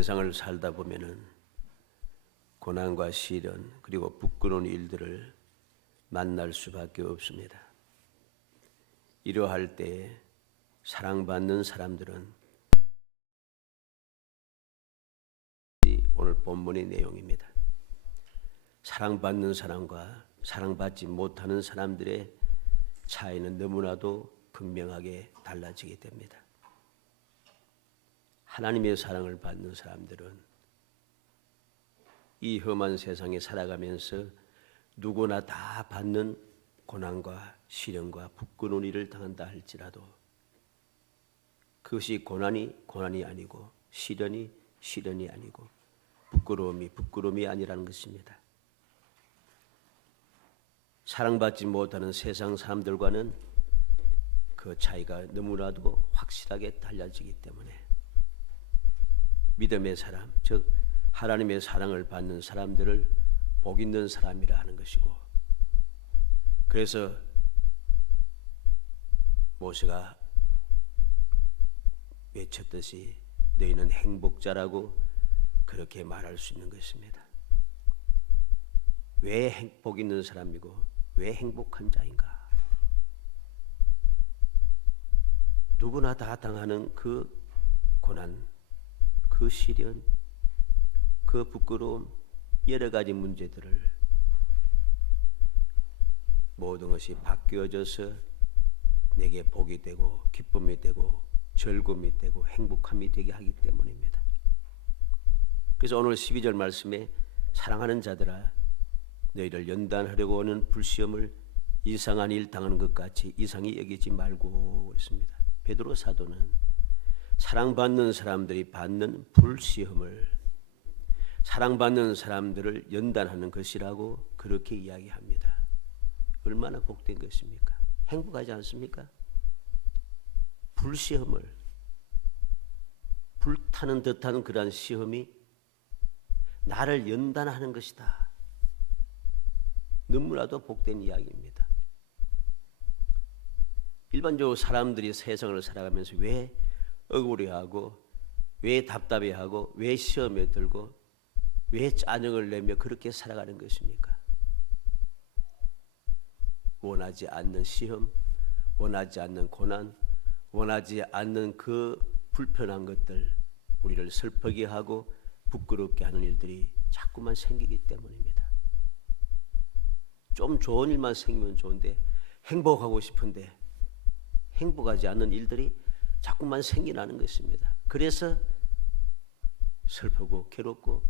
세상을 살다 보면은 고난과 시련 그리고 부끄러운 일들을 만날 수밖에 없습니다. 이러할 때 사랑받는 사람들은 오늘 본문의 내용입니다. 사랑받는 사람과 사랑받지 못하는 사람들의 차이는 너무나도 극명하게 달라지게 됩니다. 하나님의 사랑을 받는 사람들은 이 험한 세상에 살아가면서 누구나 다 받는 고난과 시련과 부끄러운 일을 당한다 할지라도 그것이 고난이 아니고 시련이 아니고 부끄러움이 아니라는 것입니다. 사랑받지 못하는 세상 사람들과는 그 차이가 너무나도 확실하게 달라지기 때문에 믿음의 사람, 즉 하나님의 사랑을 받는 사람들을 복 있는 사람이라 하는 것이고, 그래서 모세가 외쳤듯이 너희는 행복자라고 그렇게 말할 수 있는 것입니다. 왜 복 있는 사람이고 왜 행복한 자인가? 누구나 다 당하는 그 고난, 그 시련, 그 부끄러움, 여러 가지 문제들을 모든 것이 바뀌어져서 내게 복이 되고 기쁨이 되고 즐거움이 되고 행복함이 되게 하기 때문입니다. 그래서 오늘 12절 말씀에 사랑하는 자들아 너희를 연단하려고 하는 불시험을 이상한 일 당하는 것 같이 이상히 여기지 말고 했습니다. 베드로 사도는 사랑받는 사람들이 받는 불시험을 사랑받는 사람들을 연단하는 것이라고 그렇게 이야기합니다. 얼마나 복된 것입니까? 행복하지 않습니까? 불시험을, 불타는 듯한 그러한 시험이 나를 연단하는 것이다. 너무나도 복된 이야기입니다. 일반적으로 사람들이 세상을 살아가면서 왜 억울해하고 왜 답답해하고 왜 시험에 들고 왜 짜증을 내며 그렇게 살아가는 것입니까? 원하지 않는 시험, 원하지 않는 고난, 원하지 않는 그 불편한 것들, 우리를 슬프게 하고 부끄럽게 하는 일들이 자꾸만 생기기 때문입니다. 좀 좋은 일만 생기면 좋은데 행복하고 싶은데 행복하지 않는 일들이 자꾸만 생겨나는 것입니다. 그래서 슬프고 괴롭고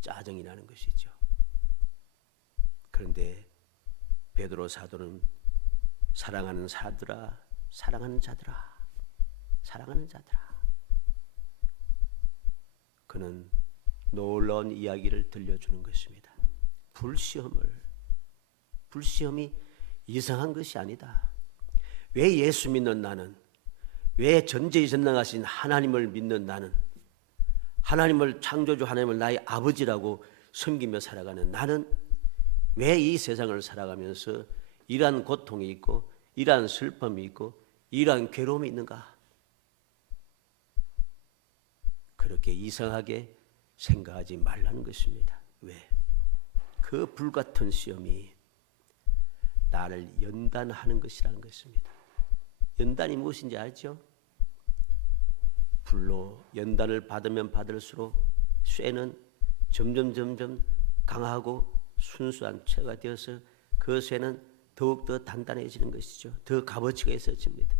짜증이 나는 것이죠. 그런데 베드로 사도는 사랑하는 자들아 그는 놀라운 이야기를 들려주는 것입니다. 불시험이 이상한 것이 아니다. 왜 예수 믿는 나는, 왜 전지전능하신 하나님을 믿는 나는, 하나님을 창조주 하나님을 나의 아버지라고 섬기며 살아가는 나는 왜 이 세상을 살아가면서 이러한 고통이 있고 이러한 슬픔이 있고 이러한 괴로움이 있는가? 그렇게 이상하게 생각하지 말라는 것입니다. 왜? 그 불같은 시험이 나를 연단하는 것이라는 것입니다. 연단이 무엇인지 알죠? 불로 연단을 받으면 받을수록 쇠는 점점 강하고 순수한 채가 되어서 그 쇠는 더욱더 단단해지는 것이죠. 더 값어치가 있어집니다.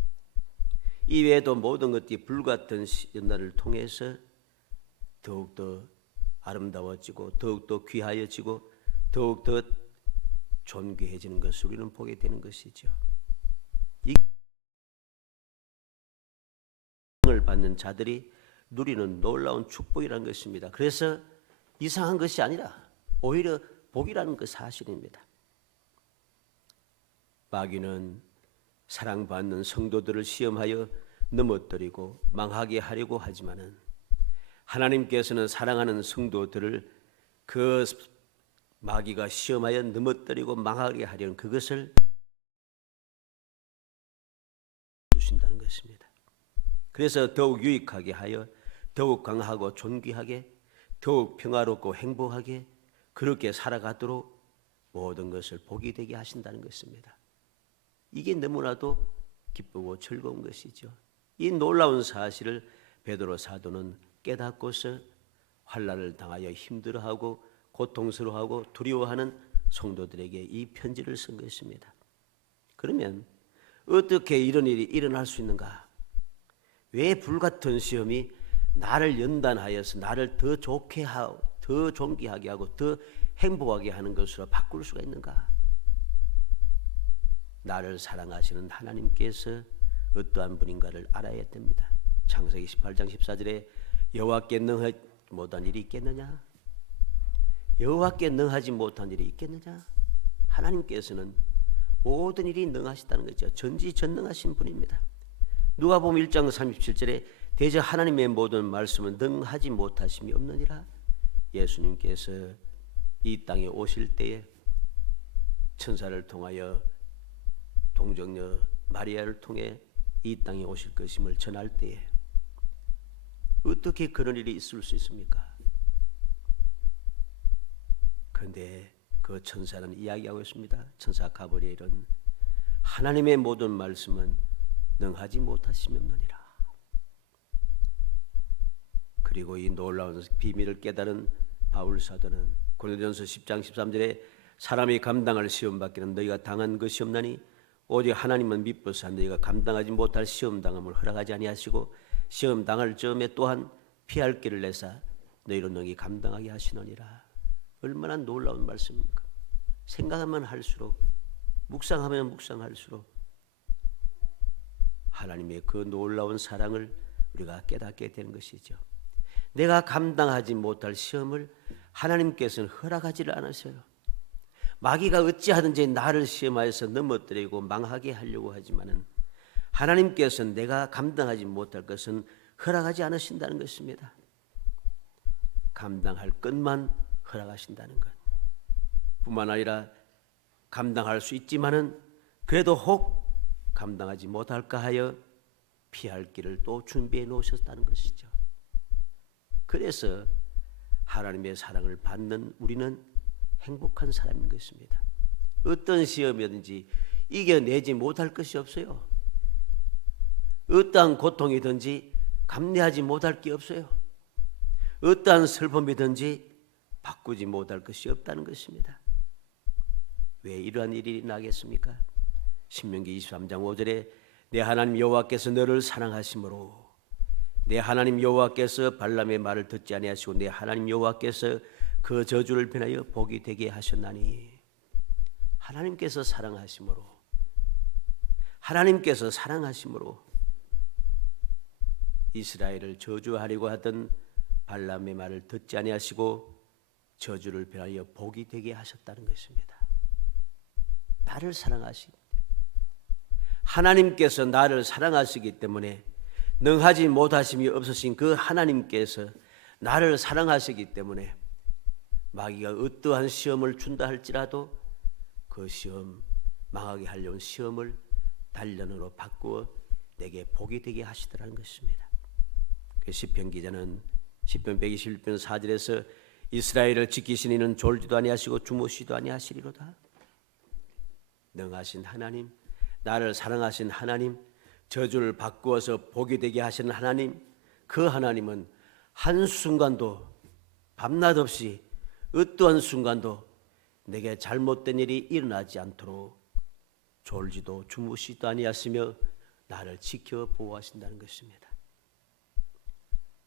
이외에도 모든 것들이 불같은 연단을 통해서 더욱더 아름다워지고 더욱더 귀하여지고 더욱더 존귀해지는 것을 우리는 보게 되는 것이죠. 이 을 받는 자들이 누리는 놀라운 축복이라는 것입니다. 그래서 이상한 것이 아니라 오히려 복이라는 그 사실입니다. 마귀는 사랑받는 성도들을 시험하여 넘어뜨리고 망하게 하려고 하지만은 하나님께서는 사랑하는 성도들을 그 마귀가 시험하여 넘어뜨리고 망하게 하려는 그것을 주신다는 것입니다. 그래서 더욱 유익하게 하여 더욱 강하고 존귀하게, 더욱 평화롭고 행복하게 그렇게 살아가도록 모든 것을 복이 되게 하신다는 것입니다. 이게 너무나도 기쁘고 즐거운 것이죠. 이 놀라운 사실을 베드로 사도는 깨닫고서 환난을 당하여 힘들어하고 고통스러워하고 두려워하는 성도들에게 이 편지를 쓴 것입니다. 그러면 어떻게 이런 일이 일어날 수 있는가? 왜 불같은 시험이 나를 연단하여서 나를 더 좋게 하고 더 존귀하게 하고 더 행복하게 하는 것으로 바꿀 수가 있는가? 나를 사랑하시는 하나님께서 어떠한 분인가를 알아야 됩니다. 창세기 18장 14절에 여호와께 능하지 못한 일이 있겠느냐? 여호와께 능하지 못한 일이 있겠느냐? 하나님께서는 모든 일이 능하시다는 거죠. 전지전능하신 분입니다. 누가복음 1장 37절에 대저 하나님의 모든 말씀은 능하지 못하심이 없느니라. 예수님께서 이 땅에 오실 때에 천사를 통하여 동정녀 마리아를 통해 이 땅에 오실 것임을 전할 때에 어떻게 그런 일이 있을 수 있습니까? 그런데 그 천사는 이야기하고 있습니다. 천사 가브리엘은 하나님의 모든 말씀은 능하지 못하심이 없느니라. 그리고 이 놀라운 비밀을 깨달은 바울 사도는 고린도전서 10장 13절에 사람이 감당할 시험 받기는 너희가 당한 것이 없나니 오직 하나님은 미쁘사 너희가 감당하지 못할 시험 당함을 허락하지 아니하시고 시험 당할 점에 또한 피할 길을 내사 너희로 능히 감당하게 하시느니라. 얼마나 놀라운 말씀입니까? 생각하면 할수록, 묵상하면 묵상할수록 하나님의 그 놀라운 사랑을 우리가 깨닫게 되는 것이죠. 내가 감당하지 못할 시험을 하나님께서는 허락하지를 않으세요. 마귀가 어찌하든지 나를 시험하여서 넘어뜨리고 망하게 하려고 하지만은 하나님께서는 내가 감당하지 못할 것은 허락하지 않으신다는 것입니다. 감당할 것만 허락하신다는 것. 뿐만 아니라 감당할 수 있지만은 그래도 혹 감당하지 못할까 하여 피할 길을 또 준비해 놓으셨다는 것이죠. 그래서 하나님의 사랑을 받는 우리는 행복한 사람인 것입니다. 어떤 시험이든지 이겨내지 못할 것이 없어요. 어떠한 고통이든지 감내하지 못할 게 없어요. 어떠한 슬픔이든지 바꾸지 못할 것이 없다는 것입니다. 왜 이러한 일이 나겠습니까? 신명기 23장 5절에 내 하나님 여호와께서 너를 사랑하심으로 내 하나님 여호와께서 발람의 말을 듣지 아니하시고 내 하나님 여호와께서 그 저주를 변하여 복이 되게 하셨나니. 하나님께서 사랑하심으로 이스라엘을 저주하려고 하던 발람의 말을 듣지 아니하시고 저주를 변하여 복이 되게 하셨다는 것입니다. 나를 사랑하시 하나님께서 나를 사랑하시기 때문에 능하지 못하심이 없으신 그 하나님께서 나를 사랑하시기 때문에 마귀가 어떠한 시험을 준다 할지라도 그 시험, 망하게 하려는 시험을 단련으로 바꾸어 내게 복이 되게 하시더라는 것입니다. 그 시편 기자는 시편 121편 4절에서 이스라엘을 지키신 이는 졸지도 아니하시고 주무시도 아니하시리로다. 능하신 하나님, 나를 사랑하신 하나님, 저주를 바꾸어서 복이 되게 하시는 하나님, 그 하나님은 한순간도 밤낮 없이 어떠한 순간도 내게 잘못된 일이 일어나지 않도록 졸지도 주무시도 아니하시며 나를 지켜 보호하신다는 것입니다.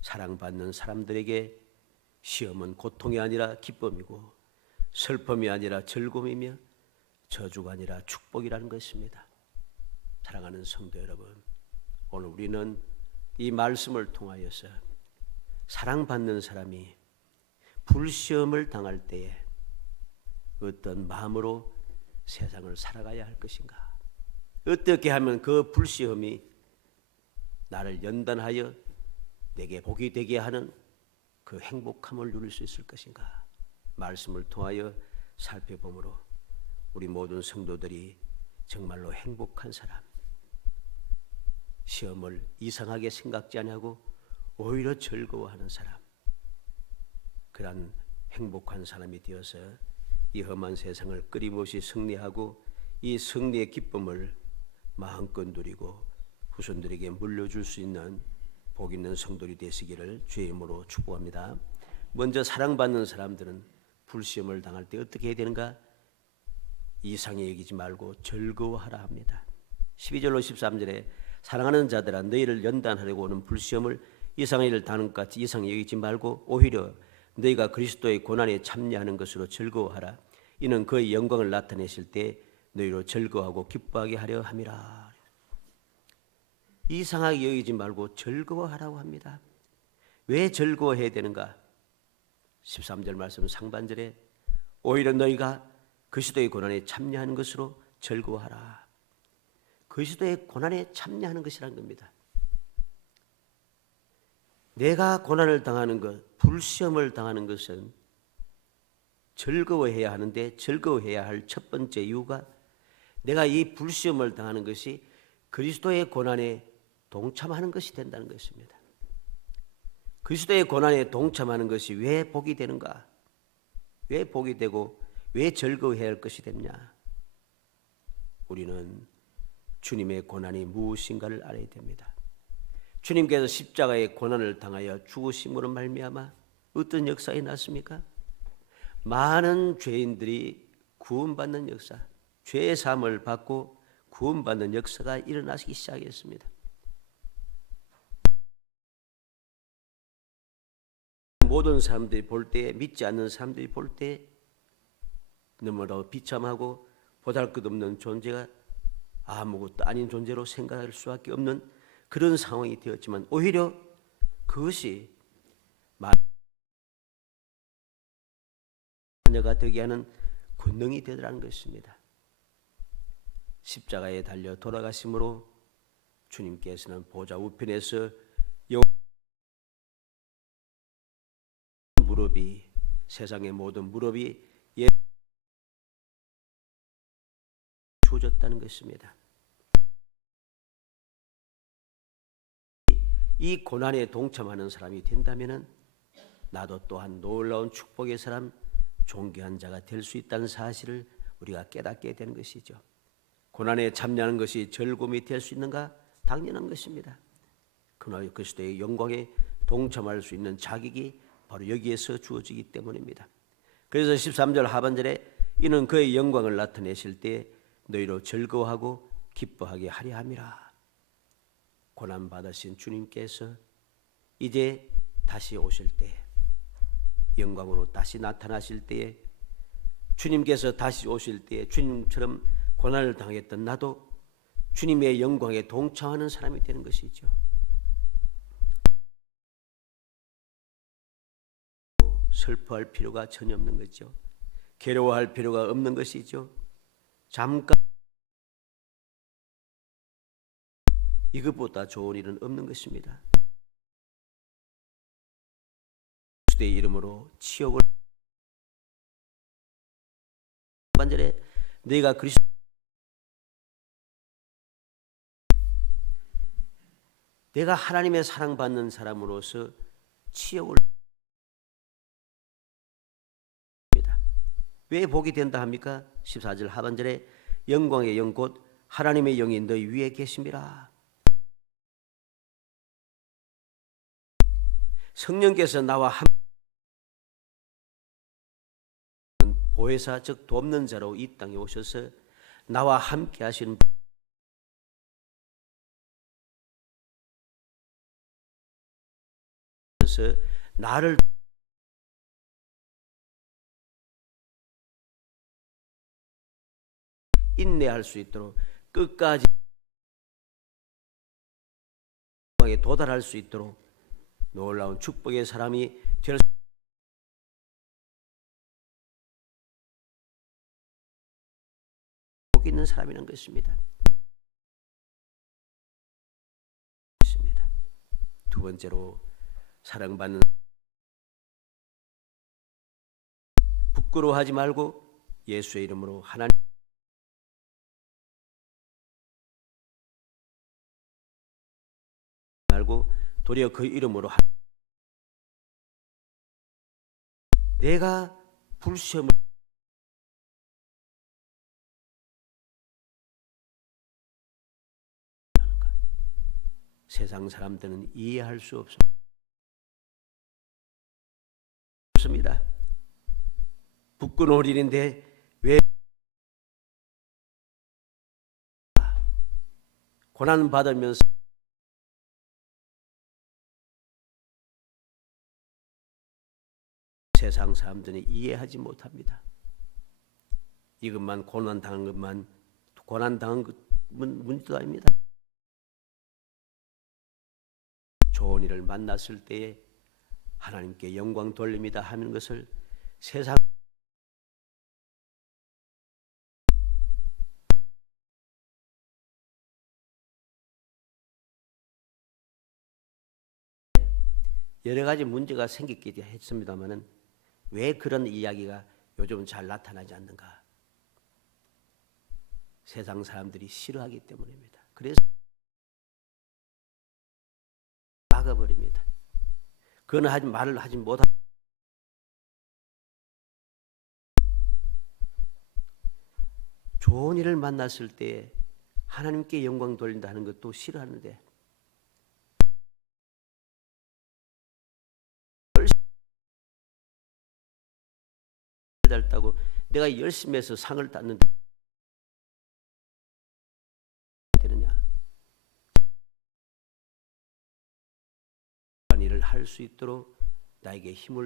사랑받는 사람들에게 시험은 고통이 아니라 기쁨이고 슬픔이 아니라 즐거움이며 저주가 아니라 축복이라는 것입니다. 사랑하는 성도 여러분, 오늘 우리는 이 말씀을 통하여서 사랑받는 사람이 불시험을 당할 때에 어떤 마음으로 세상을 살아가야 할 것인가? 어떻게 하면 그 불시험이 나를 연단하여 내게 복이 되게 하는 그 행복함을 누릴 수 있을 것인가? 말씀을 통하여 살펴보므로 우리 모든 성도들이 정말로 행복한 사람, 시험을 이상하게 생각지 아니하고 오히려 즐거워하는 사람, 그런 행복한 사람이 되어서 이 험한 세상을 끊임없이 승리하고 이 승리의 기쁨을 마음껏 누리고 후손들에게 물려줄 수 있는 복 있는 성도들이 되시기를 주의 이름으로 축복합니다. 먼저 사랑받는 사람들은 불시험을 당할 때 어떻게 해야 되는가? 이상히 여기지 말고 즐거워하라 합니다. 12절로 13절에 사랑하는 자들아 너희를 연단하려고 오는 불시험을 이상한 일을 당하는 것 같이 이상히 여기지 말고 오히려 너희가 그리스도의 고난에 참여하는 것으로 즐거워하라. 이는 그의 영광을 나타내실 때 너희로 즐거워하고 기뻐하게 하려 함이라. 이상하게 여기지 말고 즐거워하라고 합니다. 왜 즐거워해야 되는가? 13절 말씀 상반절에 오히려 너희가 그리스도의 고난에 참여하는 것으로 즐거워하라. 그리스도의 고난에 참여하는 것이라는 겁니다. 내가 고난을 당하는 것, 불시험을 당하는 것은 즐거워해야 하는데 즐거워해야 할 첫 번째 이유가 내가 이 불시험을 당하는 것이 그리스도의 고난에 동참하는 것이 된다는 것입니다. 그리스도의 고난에 동참하는 것이 왜 복이 되는가? 왜 복이 되고 왜 즐거워해야 할 것이 됐냐? 우리는 주님의 고난이 무엇인가를 알아야 됩니다. 주님께서 십자가의 고난을 당하여 죽으심으로 말미암아 어떤 역사가 났습니까? 많은 죄인들이 구원받는 역사, 죄의 사함을 받고 구원받는 역사가 일어나기 시작했습니다. 모든 사람들이 볼 때, 믿지 않는 사람들이 볼 때 너무나도 비참하고 보잘것없는 존재가 아무것도 아닌 존재로 생각할 수밖에 없는 그런 상황이 되었지만 오히려 그것이 자녀가 되게 하는 권능이 되더라는 것입니다. 십자가에 달려 돌아가심으로 주님께서는 보좌 우편에서 무릎이 세상의 모든 무릎이 주어졌다는 것입니다. 이 고난에 동참하는 사람이 된다면 나도 또한 놀라운 축복의 사람, 존귀한 자가 될 수 있다는 사실을 우리가 깨닫게 되는 것이죠. 고난에 참여하는 것이 즐거움이 될 수 있는가? 당연한 것입니다. 그러나 그리스도의 영광에 동참할 수 있는 자격이 바로 여기에서 주어지기 때문입니다. 그래서 13절 하반절에 이는 그의 영광을 나타내실 때 너희로 즐거워하고 기뻐하게 하려 함이라. 고난받으신 주님께서 이제 다시 오실 때 영광으로 다시 나타나실 때에 주님께서 다시 오실 때에 주님처럼 고난을 당했던 나도 주님의 영광에 동참하는 사람이 되는 것이죠. 슬퍼할 필요가 전혀 없는 거죠. 괴로워할 필요가 없는 것이죠. 잠깐 이것보다 좋은 일은 없는 것입니다. 그리스도의 이름으로 치욕을 반절에 너희가 그리스도 내가 하나님의 사랑받는 사람으로서 치욕을 왜 복이 된다 합니까? 14절 하반절에 영광의 영 곧 하나님의 영이 너희 위에 계심이라. 성령께서 나와 보혜사 즉 돕는 자로 이 땅에 오셔서 나와 함께 하시는 그래서 나를 인내할 수 있도록 끝까지 도달할 수 있도록 놀라운 축복의 사람이 될 복 있는 사람이라는 것입니다. 두 번째로 사랑받는 부끄러워하지 말고 예수의 이름으로 하나님 말고 도리어 그 이름으로 내가 불시험을 세상 사람들은 이해할 수 없습니다. 부끄러운 일인데 왜 고난 받으면서 세상 사람들은 이해하지 못합니다. 이것만 고난 당한 것만 고난 당한 것 문제도 아닙니다. 좋은 일을 만났을 때에 하나님께 영광 돌립니다 하는 것을 세상 여러 가지 문제가 생겼기 했습니다마는 왜 그런 이야기가 요즘은 잘 나타나지 않는가? 세상 사람들이 싫어하기 때문입니다. 그래서 막아버립니다. 그건 말을 하지 못하. 좋은 일을 만났을 때 하나님께 영광 돌린다 하는 것도 싫어하는데 달다고 내가 열심히 해서 상을 땄는데 되느냐? 일을 할 수 있도록 나에게 힘을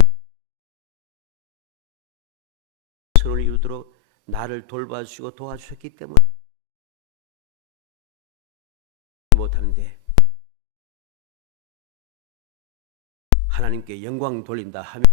선을 이루도록 나를 돌봐주시고 도와주셨기 때문에 못하는데 하나님께 영광 돌린다 하면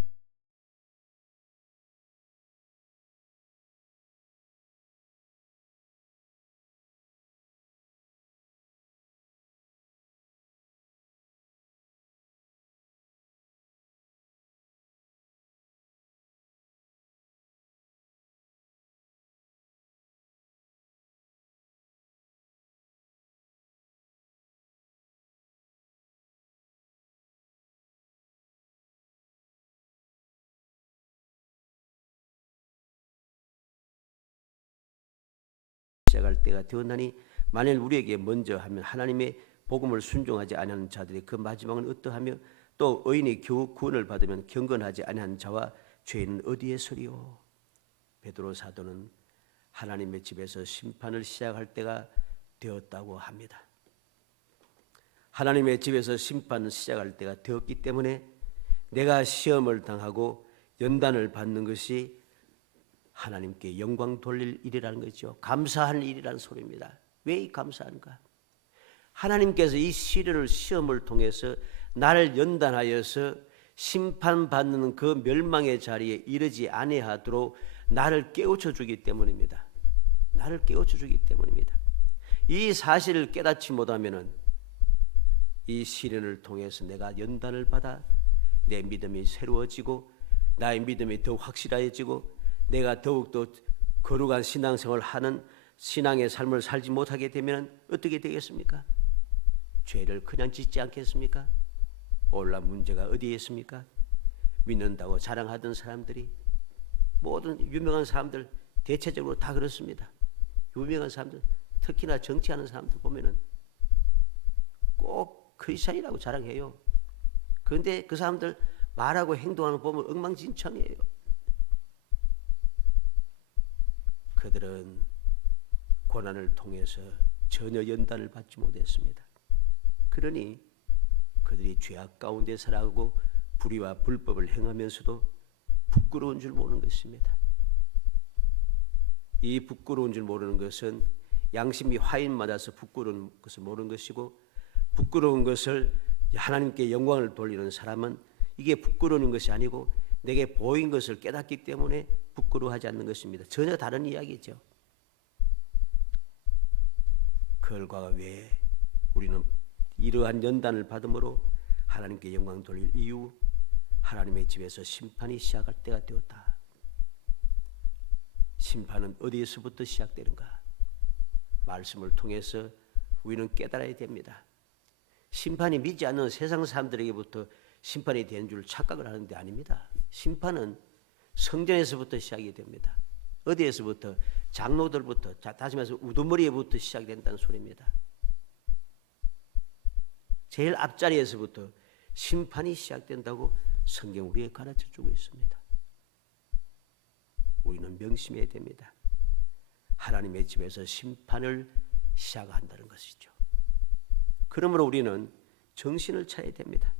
시작할 때가 되었나니 만일 우리에게 먼저 하면 하나님의 복음을 순종하지 아니하는 자들이 그 마지막은 어떠하며 또 의인이 겨우 구원을 받으면 경건하지 아니한 자와 죄인은 어디에 서리요? 베드로 사도는 하나님의 집에서 심판을 시작할 때가 되었다고 합니다. 하나님의 집에서 심판을 시작할 때가 되었기 때문에 내가 시험을 당하고 연단을 받는 것이 하나님께 영광 돌릴 일이라는 거죠. 감사할 일이라는 소리입니다. 왜 감사한가? 하나님께서 이 시험을 통해서 나를 연단하여서 심판받는 그 멸망의 자리에 이르지 아니하도록 나를 깨우쳐 주기 때문입니다. 나를 깨우쳐 주기 때문입니다. 이 사실을 깨닫지 못하면은 이 시련을 통해서 내가 연단을 받아 내 믿음이 새로워지고 나의 믿음이 더 확실해지고 내가 더욱더 거룩한 신앙생활을 하는 신앙의 삶을 살지 못하게 되면 어떻게 되겠습니까? 죄를 그냥 짓지 않겠습니까? 오늘날 문제가 어디에 있습니까? 믿는다고 자랑하던 사람들이 모든 유명한 사람들 대체적으로 다 그렇습니다. 유명한 사람들 특히나 정치하는 사람들 보면은 꼭 크리스찬이라고 자랑해요. 그런데 그 사람들 말하고 행동하는 거 보면 엉망진창이에요. 그들은 고난을 통해서 전혀 연단을 받지 못했습니다. 그러니 그들이 죄악 가운데 살아가고 불의와 불법을 행하면서도 부끄러운 줄 모르는 것입니다. 이 부끄러운 줄 모르는 것은 양심이 화인맞아서 부끄러운 것을 모르는 것이고 부끄러운 것을 하나님께 영광을 돌리는 사람은 이게 부끄러운 것이 아니고 내게 보인 것을 깨닫기 때문에 부끄러워하지 않는 것입니다. 전혀 다른 이야기죠. 그 결과가 왜 우리는 이러한 연단을 받음으로 하나님께 영광 돌릴 이유, 하나님의 집에서 심판이 시작할 때가 되었다. 심판은 어디에서부터 시작되는가? 말씀을 통해서 우리는 깨달아야 됩니다. 심판이 믿지 않는 세상 사람들에게부터 심판이 되는 줄 착각을 하는 데 아닙니다. 심판은 성전에서부터 시작이 됩니다. 어디에서부터? 장로들부터, 다시 말해서 우두머리에부터 시작이 된다는 소리입니다. 제일 앞자리에서부터 심판이 시작된다고 성경 우리에게 가르쳐주고 있습니다. 우리는 명심해야 됩니다. 하나님의 집에서 심판을 시작한다는 것이죠. 그러므로 우리는 정신을 차려야 됩니다.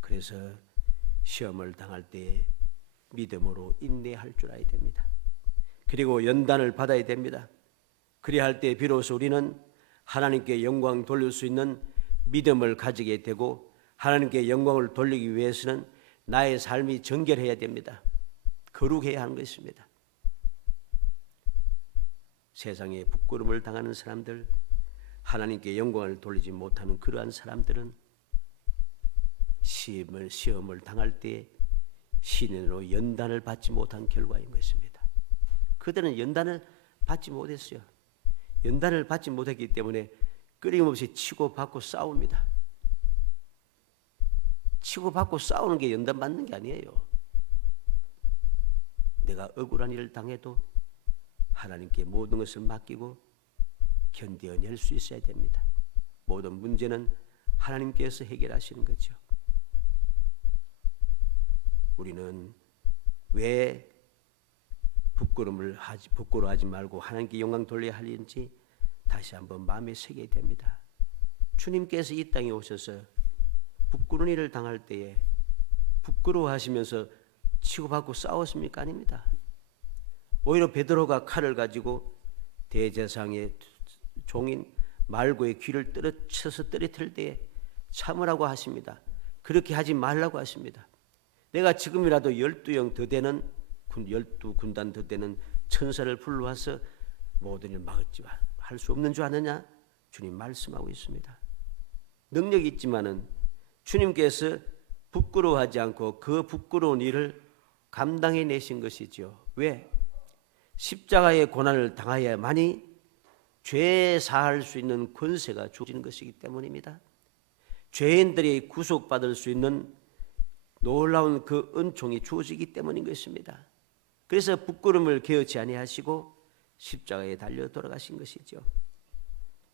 그래서 시험을 당할 때 믿음으로 인내할 줄 알아야 됩니다. 그리고 연단을 받아야 됩니다. 그리야 할 때 비로소 우리는 하나님께 영광 돌릴 수 있는 믿음을 가지게 되고, 하나님께 영광을 돌리기 위해서는 나의 삶이 정결해야 됩니다. 거룩해야 하는 것입니다. 세상에 부끄러움을 당하는 사람들, 하나님께 영광을 돌리지 못하는 그러한 사람들은 시험을 당할 때 시련으로 연단을 받지 못한 결과인 것입니다. 그들은 연단을 받지 못했어요. 연단을 받지 못했기 때문에 끊임없이 치고받고 싸웁니다. 치고받고 싸우는 게 연단받는 게 아니에요. 내가 억울한 일을 당해도 하나님께 모든 것을 맡기고 견뎌낼 수 있어야 됩니다. 모든 문제는 하나님께서 해결하시는 거죠. 우리는 왜 부끄러워하지 말고 하나님께 영광 돌려야 하는지 다시 한번 마음에 새겨야 됩니다. 주님께서 이 땅에 오셔서 부끄러운 일을 당할 때에 부끄러워하시면서 치고받고 싸웠습니까? 아닙니다. 오히려 베드로가 칼을 가지고 대제사장의 종인 말고의 귀를 쳐서 떨어뜨릴 때에 참으라고 하십니다. 그렇게 하지 말라고 하십니다. 내가 지금이라도 12영 더 되는 12군단 더 되는 천사를 불러와서 모든 일 막았지 할 수 없는 줄 아느냐? 주님 말씀하고 있습니다. 능력이 있지만은 주님께서 부끄러워하지 않고 그 부끄러운 일을 감당해 내신 것이죠. 왜? 십자가의 고난을 당하여야만이 죄 사할 수 있는 권세가 주어지는 것이기 때문입니다. 죄인들이 구속받을 수 있는 놀라운 그 은총이 주어지기 때문인 것입니다. 그래서 부끄러움을 개의치 아니하시고 십자가에 달려 돌아가신 것이죠.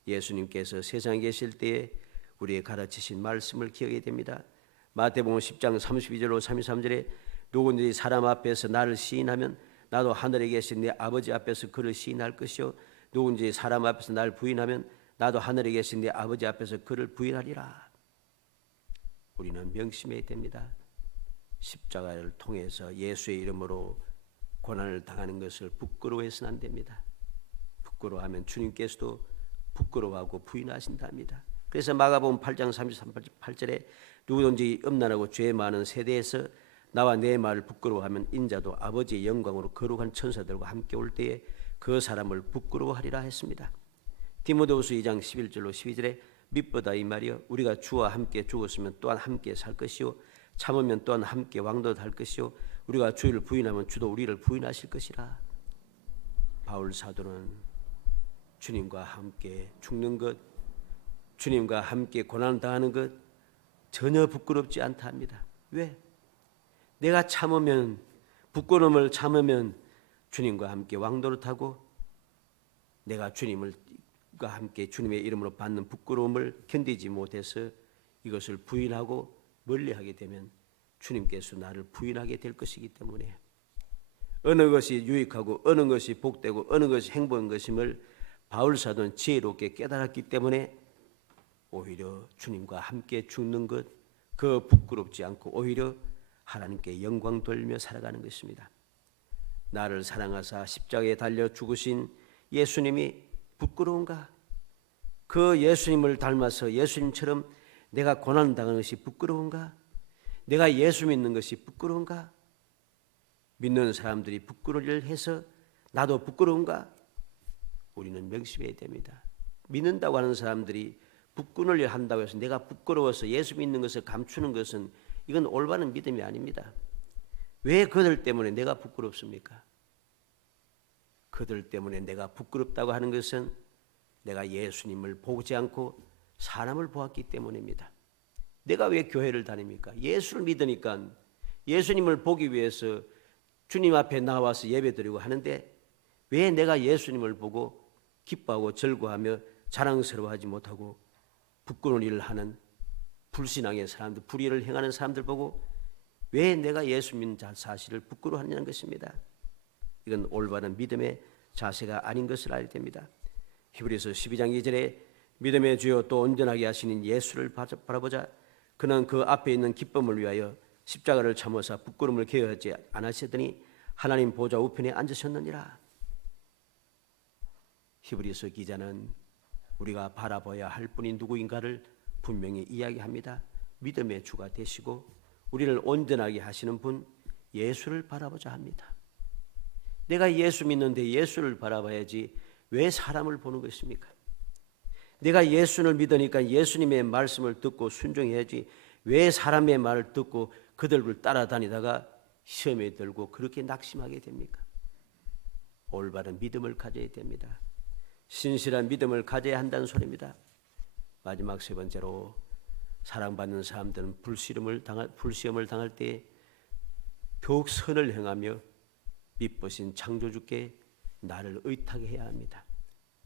예수님께서 세상에 계실 때에 우리에게 가르치신 말씀을 기억해야 됩니다. 마태복음 10장 32절로 33절에 누구든지 사람 앞에서 나를 시인하면 나도 하늘에 계신 내 아버지 앞에서 그를 시인할 것이요 누구든지 사람 앞에서 나를 부인하면 나도 하늘에 계신 내 아버지 앞에서 그를 부인하리라. 우리는 명심해야 됩니다. 십자가를 통해서 예수의 이름으로 고난을 당하는 것을 부끄러워해서는 안 됩니다. 부끄러워하면 주님께서도 부끄러워하고 부인하신답니다. 그래서 마가복음 8장 33절에 누구든지 음란하고 죄 많은 세대에서 나와 내 말을 부끄러워하면 인자도 아버지의 영광으로 거룩한 천사들과 함께 올 때에 그 사람을 부끄러워하리라 했습니다. 디모데후서 2장 11절로 12절에 mit보다 이 말이여 우리가 주와 함께 죽었으면 또한 함께 살 것이요 참으면 또한 함께 왕도할 것이요 우리가 주를 부인하면 주도 우리를 부인하실 것이라. 바울 사도는 주님과 함께 죽는 것, 주님과 함께 고난을 당하는 것 전혀 부끄럽지 않다 합니다. 왜? 내가 참으면, 부끄러움을 참으면 주님과 함께 왕도를 타고 내가 주님과 함께 주님의 이름으로 받는 부끄러움을 견디지 못해서 이것을 부인하고 멀리하게 되면 주님께서 나를 부인하게 될 것이기 때문에 어느 것이 유익하고 어느 것이 복되고 어느 것이 행복한 것임을 바울 사도는 지혜롭게 깨달았기 때문에 오히려 주님과 함께 죽는 것, 그 부끄럽지 않고 오히려 하나님께 영광 돌리며 살아가는 것입니다. 나를 사랑하사 십자가에 달려 죽으신 예수님이 부끄러운가? 그 예수님을 닮아서 예수님처럼 내가 고난당하는 것이 부끄러운가? 내가 예수 믿는 것이 부끄러운가? 믿는 사람들이 부끄러울 일을 해서 나도 부끄러운가? 우리는 명심해야 됩니다. 믿는다고 하는 사람들이 부끄러울 일 한다고 해서 내가 부끄러워서 예수 믿는 것을 감추는 것은 이건 올바른 믿음이 아닙니다. 왜 그들 때문에 내가 부끄럽습니까? 그들 때문에 내가 부끄럽다고 하는 것은 내가 예수님을 보지 않고 사람을 보았기 때문입니다. 내가 왜 교회를 다닙니까? 예수를 믿으니까 예수님을 보기 위해서 주님 앞에 나와서 예배드리고 하는데 왜 내가 예수님을 보고 기뻐하고 즐거워하며 자랑스러워하지 못하고 부끄러운 일을 하는 불신앙의 사람들, 불의를 행하는 사람들 보고 왜 내가 예수 믿는 사실을 부끄러워하느냐는 것입니다. 이건 올바른 믿음의 자세가 아닌 것을 알게 됩니다. 히브리서 12장 2절에 믿음의 주요 또 온전하게 하시는 예수를 바라보자. 그는 그 앞에 있는 기쁨을 위하여 십자가를 참으사 부끄러움을 계획하지 않으시더니 하나님 보좌 우편에 앉으셨느니라. 히브리서 기자는 우리가 바라봐야 할 분이 누구인가를 분명히 이야기합니다. 믿음의 주가 되시고 우리를 온전하게 하시는 분 예수를 바라보자 합니다. 내가 예수 믿는데 예수를 바라봐야지 왜 사람을 보는 것입니까? 내가 예수를 믿으니까 예수님의 말씀을 듣고 순종해야지 왜 사람의 말을 듣고 그들을 따라다니다가 시험에 들고 그렇게 낙심하게 됩니까? 올바른 믿음을 가져야 됩니다. 신실한 믿음을 가져야 한다는 소리입니다. 마지막 세 번째로 사랑받는 사람들은 불시험을 당할 때 더욱 선을 행하며 미쁘신 창조주께 나를 의탁해 해야 합니다.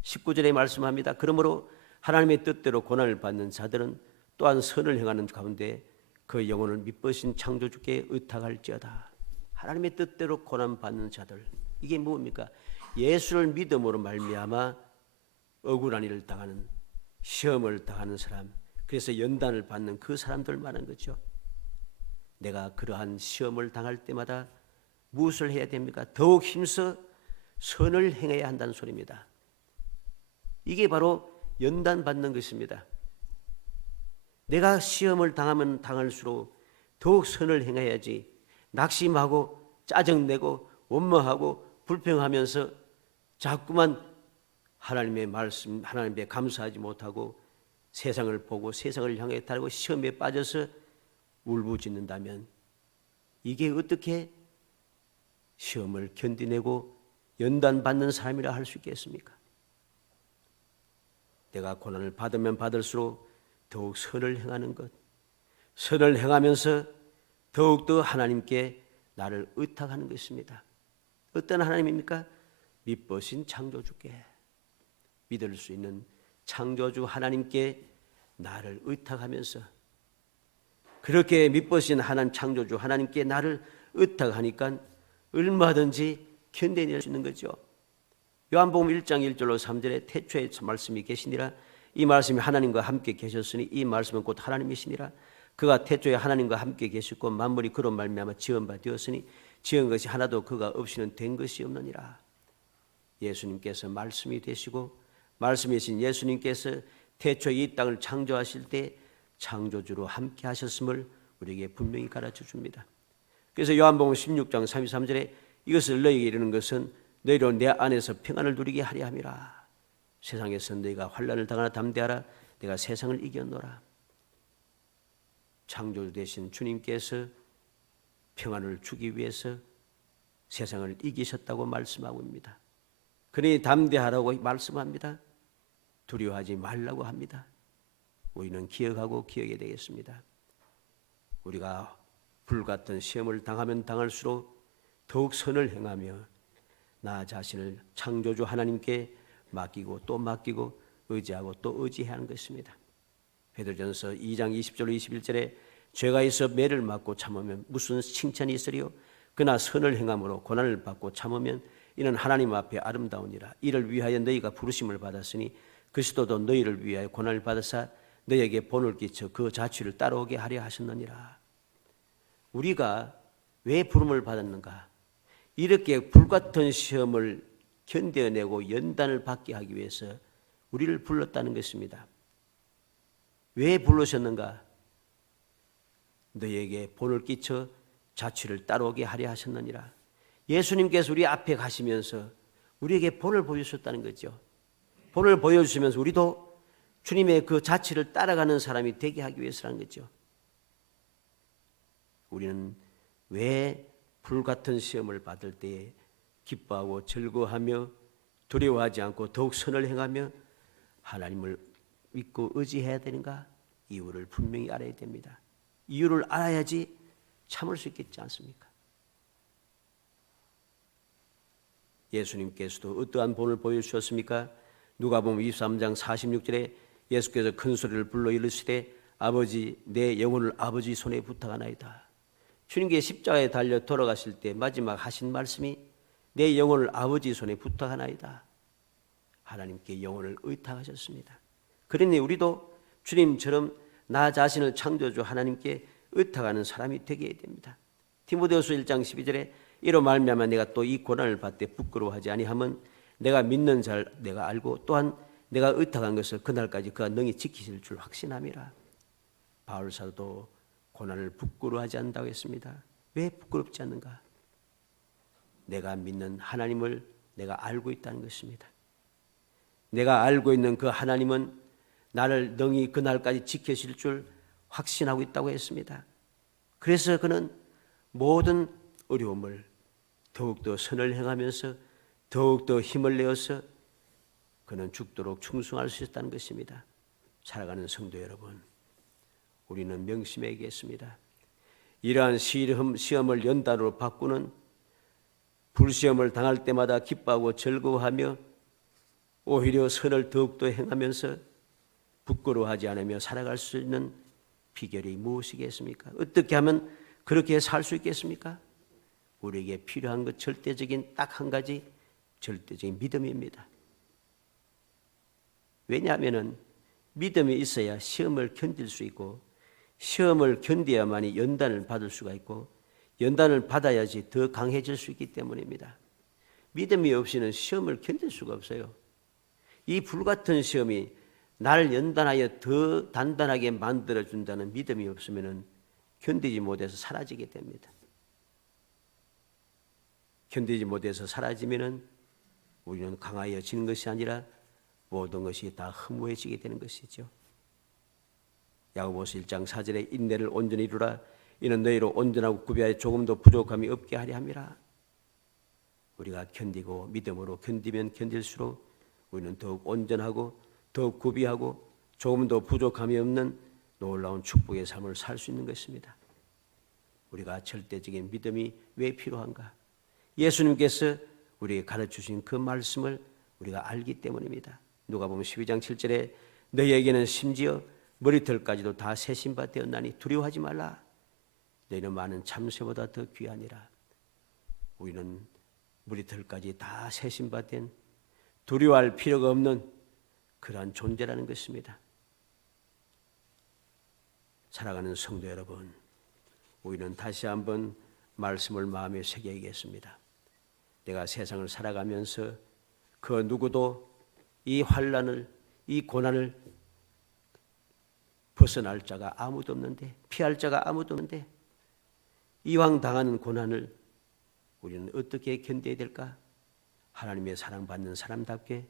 19절에 말씀합니다. 그러므로 하나님의 뜻대로 고난을 받는 자들은 또한 선을 행하는 가운데 그 영혼을 미쁘신 창조주께 의탁할지어다. 하나님의 뜻대로 고난받는 자들, 이게 뭡니까? 예수를 믿음으로 말미암아 억울한 일을 당하는, 시험을 당하는 사람, 그래서 연단을 받는 그 사람들 말하는 거죠. 내가 그러한 시험을 당할 때마다 무엇을 해야 됩니까? 더욱 힘써 선을 행해야 한다는 소리입니다. 이게 바로 연단 받는 것입니다. 내가 시험을 당하면 당할수록 더욱 선을 행해야지 낙심하고 짜증내고 원망하고 불평하면서 자꾸만 하나님의 말씀, 하나님께 감사하지 못하고 세상을 보고 세상을 향해 달고 시험에 빠져서 울부짖는다면 이게 어떻게 시험을 견디내고 연단받는 사람이라 할 수 있겠습니까? 내가 고난을 받으면 받을수록 더욱 선을 행하는 것, 선을 행하면서 더욱더 하나님께 나를 의탁하는 것입니다. 어떤 하나님입니까? 미쁘신 창조주께, 믿을 수 있는 창조주 하나님께 나를 의탁하면서, 그렇게 미쁘신 하나님 창조주 하나님께 나를 의탁하니까 얼마든지 견뎌낼 수 있는 거죠. 요한복음 1장 1절로 3절에 태초에 말씀이 계시니라. 이 말씀이 하나님과 함께 계셨으니 이 말씀은 곧 하나님이시니라. 그가 태초에 하나님과 함께 계셨고 만물이 그로 말미암아 지은 바 되었으니 지은 것이 하나도 그가 없이는 된 것이 없느니라. 예수님께서 말씀이 되시고 말씀이신 예수님께서 태초에 이 땅을 창조하실 때 창조주로 함께 하셨음을 우리에게 분명히 가르쳐 줍니다. 그래서 요한복음 16장 33절에 이것을 너희에게 이르는 것은 너희로 내 안에서 평안을 누리게 하려 함이라. 세상에서 너희가 환난을 당하나 담대하라. 내가 세상을 이겼노라. 창조주 되신 주님께서 평안을 주기 위해서 세상을 이기셨다고 말씀하고 있습니다. 그러니 담대하라고 말씀합니다. 두려워하지 말라고 합니다. 우리는 기억하고 기억해야 되겠습니다. 우리가 불같은 시험을 당하면 당할수록 더욱 선을 행하며 나 자신을 창조주 하나님께 맡기고 또 맡기고 의지하고 또 의지해야 하는 것입니다. 베드로전서 2장 20절로 21절에 죄가 있어 매를 맞고 참으면 무슨 칭찬이 있으리요? 그러나 선을 행함으로 고난을 받고 참으면 이는 하나님 앞에 아름다우니라. 이를 위하여 너희가 부르심을 받았으니 그리스도도 너희를 위하여 고난을 받으사 너희에게 본을 끼쳐 그 자취를 따라오게 하려 하셨느니라. 우리가 왜 부름을 받았는가? 이렇게 불같은 시험을 견뎌내고 연단을 받게 하기 위해서 우리를 불렀다는 것입니다. 왜 부르셨는가? 너희에게 본을 끼쳐 자취를 따라오게 하려 하셨느니라. 예수님께서 우리 앞에 가시면서 우리에게 본을 보여주셨다는 거죠. 본을 보여주시면서 우리도 주님의 그 자취를 따라가는 사람이 되게 하기 위해서라는 거죠. 우리는 왜 불같은 시험을 받을 때에 기뻐하고 즐거워하며 두려워하지 않고 더욱 선을 행하며 하나님을 믿고 의지해야 되는가? 이유를 분명히 알아야 됩니다. 이유를 알아야지 참을 수 있겠지 않습니까? 예수님께서도 어떠한 본을 보여주셨습니까? 누가복음 23장 46절에 예수께서 큰 소리를 불러 이르시되 아버지 내 영혼을 아버지 손에 부탁하나이다. 주님께 십자가에 달려 돌아가실 때 마지막 하신 말씀이 내 영혼을 아버지 손에 부탁하나이다. 하나님께 영혼을 의탁하셨습니다. 그러니 우리도 주님처럼 나 자신을 창조주 하나님께 의탁하는 사람이 되게 됩니다. 디모데후서 1장 12절에 이로 말미암아 내가 또 이 고난을 받되 부끄러워하지 아니함은 내가 믿는 자를 내가 알고 또한 내가 의탁한 것을 그날까지 그가 능히 지키실 줄 확신함이라. 바울 사도도 고난을 부끄러워하지 않는다고 했습니다. 왜 부끄럽지 않는가? 내가 믿는 하나님을 내가 알고 있다는 것입니다. 내가 알고 있는 그 하나님은 나를 능히 그날까지 지키실 줄 확신하고 있다고 했습니다. 그래서 그는 모든 어려움을 더욱더 선을 행하면서 더욱더 힘을 내어서 그는 죽도록 충성할 수 있다는 것입니다. 살아가는 성도 여러분, 우리는 명심해야겠습니다. 이러한 시험을 연단으로 바꾸는 불시험을 당할 때마다 기뻐하고 즐거워하며 오히려 선을 더욱더 행하면서 부끄러워하지 않으며 살아갈 수 있는 비결이 무엇이겠습니까? 어떻게 하면 그렇게 살 수 있겠습니까? 우리에게 필요한 것 절대적인 딱 한 가지 절대적인 믿음입니다. 왜냐하면 믿음이 있어야 시험을 견딜 수 있고 시험을 견뎌야만이 연단을 받을 수가 있고 연단을 받아야지 더 강해질 수 있기 때문입니다. 믿음이 없이는 시험을 견딜 수가 없어요. 이 불같은 시험이 나를 연단하여 더 단단하게 만들어준다는 믿음이 없으면 견디지 못해서 사라지게 됩니다. 견디지 못해서 사라지면 우리는 강하여지는 것이 아니라 모든 것이 다 허무해지게 되는 것이죠. 야고보서 1장 4절에 인내를 온전히 이루라. 이는 너희로 온전하고 구비하여 조금도 부족함이 없게 하려 함이라. 우리가 견디고 믿음으로 견디면 견딜수록 우리는 더욱 온전하고 더욱 구비하고 조금도 부족함이 없는 놀라운 축복의 삶을 살 수 있는 것입니다. 우리가 절대적인 믿음이 왜 필요한가? 예수님께서 우리에게 가르쳐주신 그 말씀을 우리가 알기 때문입니다. 누가복음 12장 7절에 너희에게는 심지어 머리털까지도 다 세신 바 되었나니 두려워하지 말라. 너희는 많은 참새보다 더 귀하니라. 우리는 머리털까지 다 세신 바 된 두려워할 필요가 없는 그러한 존재라는 것입니다. 살아가는 성도 여러분, 우리는 다시 한번 말씀을 마음에 새겨야겠습니다. 내가 세상을 살아가면서 그 누구도 이 환난을, 이 고난을 벗어날 자가 아무도 없는데, 피할 자가 아무도 없는데 이왕 당하는 고난을 우리는 어떻게 견뎌야 될까? 하나님의 사랑받는 사람답게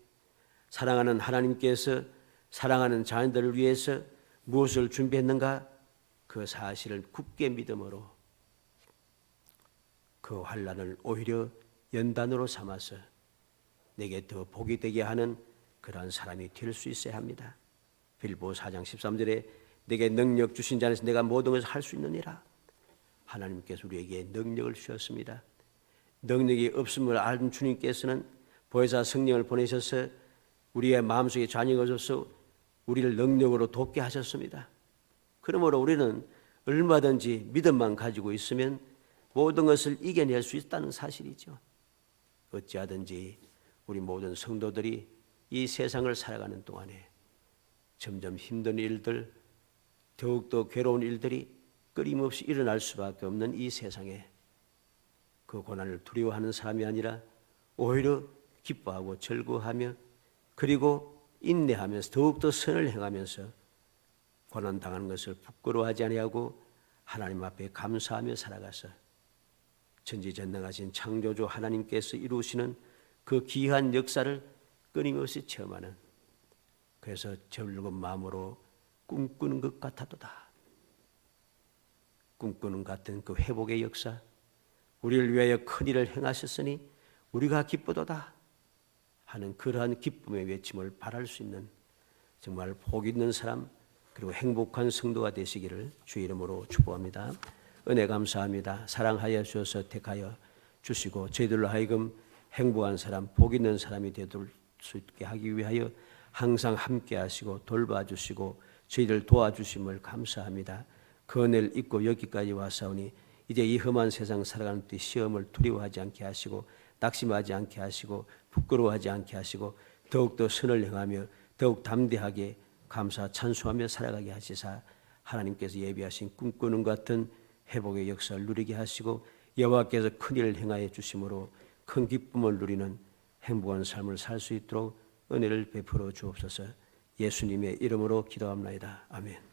사랑하는 하나님께서 사랑하는 자녀들을 위해서 무엇을 준비했는가? 그 사실을 굳게 믿음으로 그 환난을 오히려 연단으로 삼아서 내게 더 복이 되게 하는 그러한 사람이 될 수 있어야 합니다. 빌보서 4장 13절에 내게 능력 주신 자에서 내가 모든 것을 할 수 있느니라. 하나님께서 우리에게 능력을 주셨습니다. 능력이 없음을 아는 주님께서는 보혜사 성령을 보내셔서 우리의 마음속에 자녀가 오셔서 우리를 능력으로 돕게 하셨습니다. 그러므로 우리는 얼마든지 믿음만 가지고 있으면 모든 것을 이겨낼 수 있다는 사실이죠. 어찌하든지 우리 모든 성도들이 이 세상을 살아가는 동안에 점점 힘든 일들, 더욱더 괴로운 일들이 끊임없이 일어날 수밖에 없는 이 세상에 그 고난을 두려워하는 사람이 아니라 오히려 기뻐하고 즐거워하며 그리고 인내하면서 더욱더 선을 행하면서 고난당하는 것을 부끄러워하지 아니하고 하나님 앞에 감사하며 살아가서 전지전능하신 창조주 하나님께서 이루시는 그 귀한 역사를 끊임없이 체험하는, 그래서 즐거운 마음으로 꿈꾸는 것 같아도다. 꿈꾸는 같은 그 회복의 역사, 우리를 위하여 큰 일을 행하셨으니 우리가 기쁘도다 하는 그러한 기쁨의 외침을 바랄 수 있는 정말 복 있는 사람 그리고 행복한 성도가 되시기를 주의 이름으로 축복합니다. 은혜 감사합니다. 사랑하여 주셔서 택하여 주시고 저희들로 하여금 행복한 사람, 복 있는 사람이 되도록 수 있게 하기 위하여 항상 함께 하시고 돌봐주시고 저희를 도와주심을 감사합니다. 그 은혜를 잊고 여기까지 와사오니 이제 이 험한 세상 살아가는 때 시험을 두려워하지 않게 하시고 낙심하지 않게 하시고 부끄러워하지 않게 하시고 더욱더 선을 행하며 더욱 담대하게 감사 찬송하며 살아가게 하시사 하나님께서 예비하신 꿈꾸는 것 같은 회복의 역사를 누리게 하시고 여호와께서 큰 일을 행하여 주심으로 큰 기쁨을 누리는 행복한 삶을 살 수 있도록 은혜를 베풀어 주옵소서. 예수님의 이름으로 기도합나이다. 아멘.